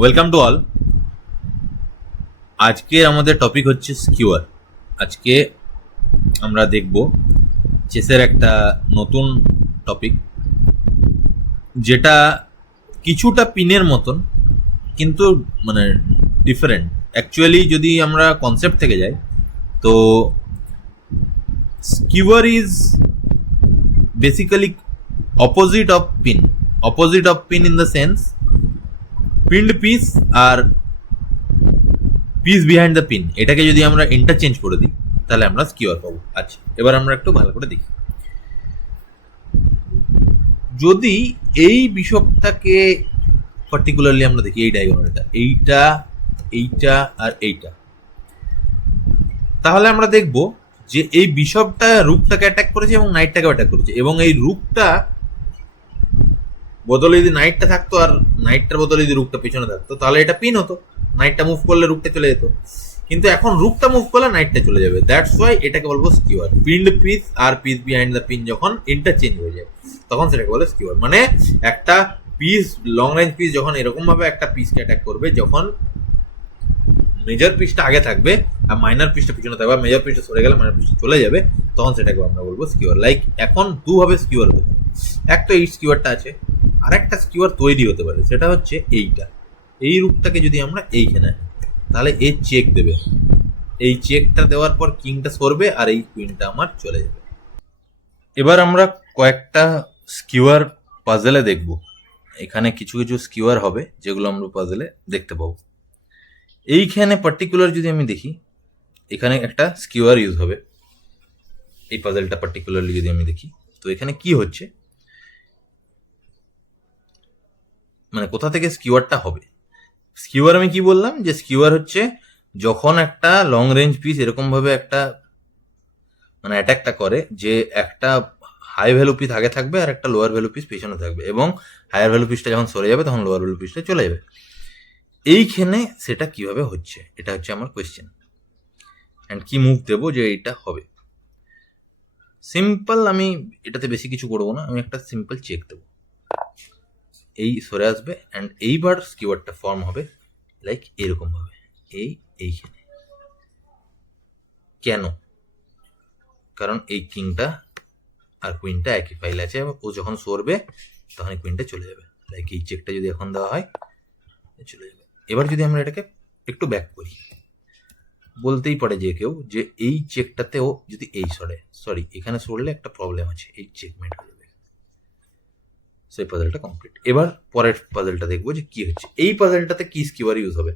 Welcome to all. আজকে আমাদের topic হচ্ছে স্কিওয়ার। আজকে আমরা দেখব চেসের একটা নতুন টপিক, যেটা কিছুটা পিনের মতন কিন্তু মানে ডিফারেন্ট। অ্যাকচুয়ালি যদি আমরা কনসেপ্ট থেকে যাই তো skewer is basically opposite of pin. Opposite of pin in the sense pinned piece আর পিস বিহাইন্ড দ্য পিন, এটাকে যদি আমরা ইন্টারচেঞ্জ করে দিই তাহলে আমরা স্কিওর পাবো। আচ্ছা, এবার আমরা একটু ভালো করে দেখি। যদি এই বিশপটাকে পার্টিকুলারলি আমরা দেখি, এই ডায়াগোনালটা, এইটা এইটা আর এইটা, তাহলে আমরা দেখব যে এই বিশপটা রুকটাকে অ্যাটাক করেছে এবং নাইটটাকে অ্যাটাক করেছে, এবং এই রুকটা বদলে যদি নাইটটা থাকতো আর নাইটটার বদলে যদি রুকটা পেছনে থাকতো তাহলে এটা পিন হতো। নাইটটা মুভ করলে রুকটা চলে যেত, কিন্তু এখন রুকটা মুভ করলে নাইটটা চলে যাবে। দ্যাটস ওয়াই এটাকে বলবো স্কিওয়ার। পিন্ড পিস আর পিস বিহাইন্ড দ্য পিন যখন ইন্টারচেঞ্জ হয়ে যায় তখন সেটাকে বলে স্কিওয়ার। মানে একটা পিস, লং রেঞ্জ পিস যখন এরকম ভাবে একটা পিসকে অ্যাটাক করবে, যখন মেজর পিসটা আগে থাকবে আর মাইনার পিসটা পিছনে থাকবে, মেজর পিসটা সরে গেলে মাইনার পিসটা চলে যাবে, তখন সেটাকে আমরা বলবো স্কিওয়ার। লাইক এখন দুভাবে স্কিওয়ার হতে পারে। একটা এই স্কিওয়ারটা আছে, আর একটা স্কিওয়ার তৈরি হতে পারে, সেটা হচ্ছে এইটা। এই রূপটাকে যদি আমরা এইখানে আনি তাহলে এই চেক দেবে, এই চেকটা দেওয়ার পর কিংটা সরবে আর এই কুইনটা আমার চলে যাবে। এবার আমরা কয়েকটা স্কিওয়ার পাজেলে দেখব। এখানে কিছু কিছু স্কিওয়ার হবে যেগুলো আমরা পাজেলে দেখতে পাবো। এইখানে পার্টিকুলার যদি আমি দেখি, এখানে একটা স্কিওয়ার ইউজ হবে। এই পাজেলটা পার্টিকুলারলি যদি আমি দেখি তো এখানে কি হচ্ছে, মানে কোথা থেকে স্কিওয়ারটা হবে। স্কিওয়ার আমি কি বললাম, যে স্কিওয়ার হচ্ছে যখন একটা লং রেঞ্জ পিস এরকম ভাবে একটা মানে অ্যাটাকটা করে, যে একটা হাই ভ্যালু পিস আগে থাকবে আর একটা লোয়ার ভ্যালু পিস পেছনে থাকবে, এবং হায়ার ভ্যালু পিসটা যখন সরে যাবে তখন লোয়ার ভ্যালু পিসটা চলে যাবে। এইখানে সেটা কিভাবে হচ্ছে, এটা হচ্ছে আমার কোয়েশ্চেন। অ্যান্ড কি মুভ দেবো যে এইটা হবে। সিম্পল, আমি এটাতে বেশি কিছু করবো না, আমি একটা সিম্পল চেক দেবো, এই সরে আসবে অ্যান্ড এইবার স্কিওয়ারটা ফর্ম হবে লাইক এরকম ভাবে, এইখানে। কেন? কারণ এই কিংটা আর কুইনটা একই ফাইল আছে, ও যখন সরবে তখন এই কুইনটা চলে যাবে। লাইক এই চেকটা যদি এখন দেওয়া হয় চলে যাবে। এবার যদি আমরা এটাকে একটু ব্যাক করি, বলতেই পারে যে কেউ যে এই চেকটাতেও যদি এই সরি এখানে সরলে একটা প্রবলেম আছে, এই চেকমেট হয়ে যাবে। সেই পাজলটা কমপ্লিট। এবার পরের পাজলটা দেখবো যে কি হচ্ছে। এই পাজলটাতে কি স্কিওয়ার ইউজ হবে।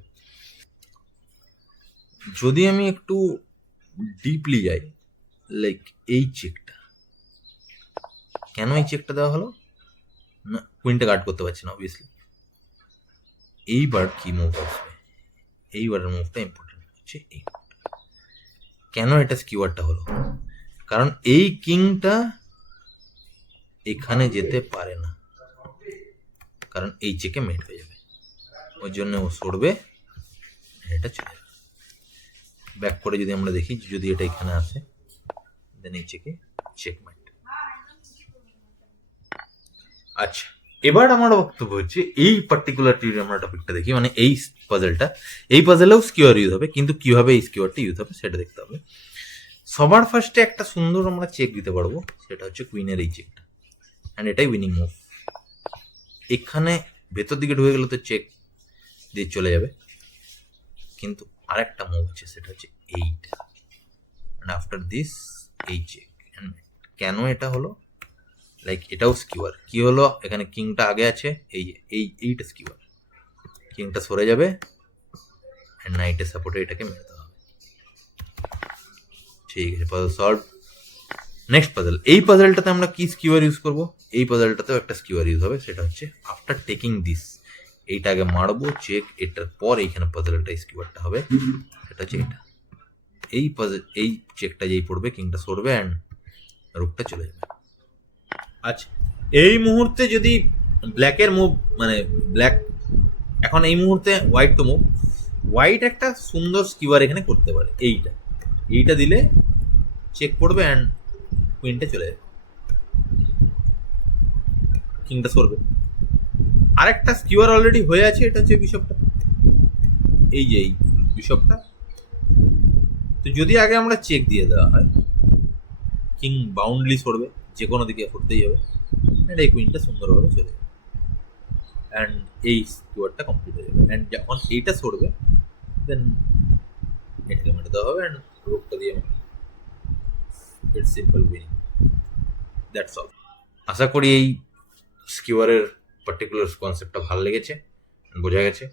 যদি আমি একটু ডিপলি যাই, লাইক এই চেকটা, কেন এই চেকটা দেওয়া হলো না, কুইনটা গার্ড করতে পারছি না অবভিয়াসলি। এইবার কি মুভ আসবে, এইবারের মুভটা ইম্পর্টেন্ট হচ্ছে এই। কেন এটা স্কিওয়ারটা হলো, কারণ এই কিংটা এখানে যেতে পারে না, কারণ এই চেকে মেট হয়ে যাবে, ওই জন্য ও সরবে, এটা চলে যাবে। ব্যাক করে যদি আমরা দেখি, যদি এটা এখানে আসে দেন এই চেকে চেকমেট। আচ্ছা, এবার আমার বক্তব্য হচ্ছে এই পার্টিকুলার আমরা টপিকটা দেখি, মানে এই পাজলটা, এই পাজলেও স্কিওয়ার ইউজ হবে, কিন্তু কিভাবে এই স্কিওয়ারটা ইউজ হবে সেটা দেখতে হবে। সবার ফার্স্টে একটা সুন্দর আমরা চেক দিতে পারবো, সেটা হচ্ছে কুইনের এই চেকটা, অ্যান্ড এটাই উইনিং মুভ। এখানে ভেতর দিকে ঢুকে গেলে তো চেক দিয়ে চলে যাবে, কিন্তু আরেকটা মুভ আছে, সেটা হচ্ছে এইটা, অ্যান্ড আফটার দিস এই চেক। কেন এটা হলো, লাইক এটাও স্কিওয়ার। কি হলো, এখানে কিংটা আগে আছে, এইটা স্কিওয়ার, কিংটা সরে যাবে অ্যান্ড নাইটের সাপোর্টে এটাকে মেরে দেওয়া হবে। ঠিক আছে, পাজল সলভ। নেক্সট পাজল, এই পাজলটাতে আমরা কি স্কিওয়ার ইউজ করব। এই পাজলটাতেও একটা স্কিওয়ার ইউজ হবে, সেটা হচ্ছে আফটার টেকিং দিস, এইটা আগে মারবো চেক, এটার পর এইখানে পাজলটা স্কিওয়ারটা হবে, সেটা হচ্ছে এটা। এই পাজল, এই চেকটা যেই পড়বে কিংটা সরবে অ্যান্ড রুকটা চলে যাবে। আচ্ছা, এই মুহূর্তে যদি ব্ল্যাকের মুভ, মানে ব্ল্যাক এখন এই মুহূর্তে হোয়াইট টু মুভ, হোয়াইট একটা সুন্দর স্কিওয়ার এখানে করতে পারে। এইটা দিলে চেক পড়বে অ্যান্ড কুইনটা চলে যাবে, কিংটা সরবে। আরেকটা স্কিওয়ার অলরেডি হয়ে আছে, এটা হচ্ছে বিশপটা। এই যে এই বিশপটা, তো যদি আগে আমরা চেক দিয়ে দেওয়া হয়, কিং বাউন্ডলি সরবে, যে কোনো দিকে করতেই হবে, অ্যান্ড এই কুইনটা সুন্দরভাবে চলে যাবে, অ্যান্ড এই স্কোয়ারটা কমপ্লিট হয়ে যাবে। অ্যান্ড যখন এইটা সরবে দেন এটাকে মেরে দেওয়া হবে, অ্যান্ড রুকটা দিয়ে it's simple winning, that's all. আশা করি এই স্কিওয়ারের পার্টিকুলার কনসেপ্টটা ভালো লেগেছে, বোঝা গেছে।